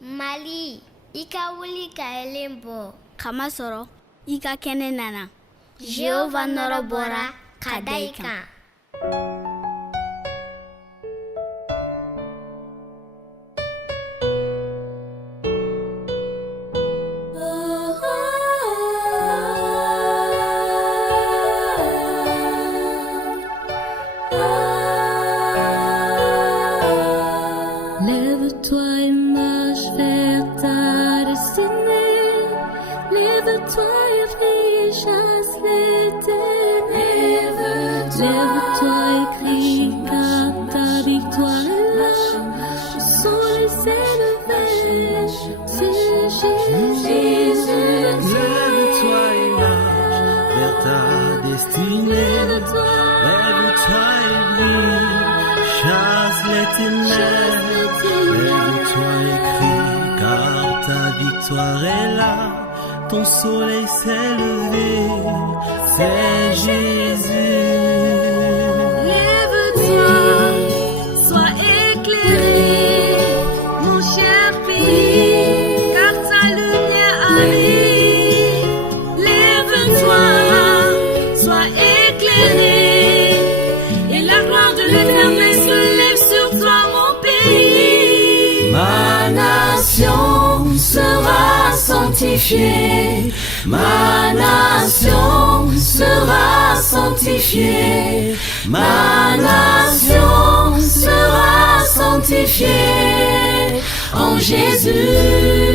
Mali, ika wuli ka elembo. Kamasoro, ika kene nana. Jehovah norobora kadaika. Lève-toi et marche vers ta destinée. Lève-toi et prie, chasse les ténèbres. Lève-toi et crie, car ta victoire est là. Le soleil s'est levé, c'est Jésus. Lève-toi et marche vers ta destinée. Lève-toi et brille, chasse les ténèbres. Lève-toi et crie, car ta victoire est là. Ton soleil s'est levé, c'est Jésus. Lève-toi, sois éclairé, mon cher pays, car ta lumière arrive. Lève-toi, sois éclairé, et la gloire de l'Éternel se lève sur toi, mon pays. Ma nation sera sanctifiée, ma nation sera sanctifiée, ma nation sera sanctifiée en Jésus.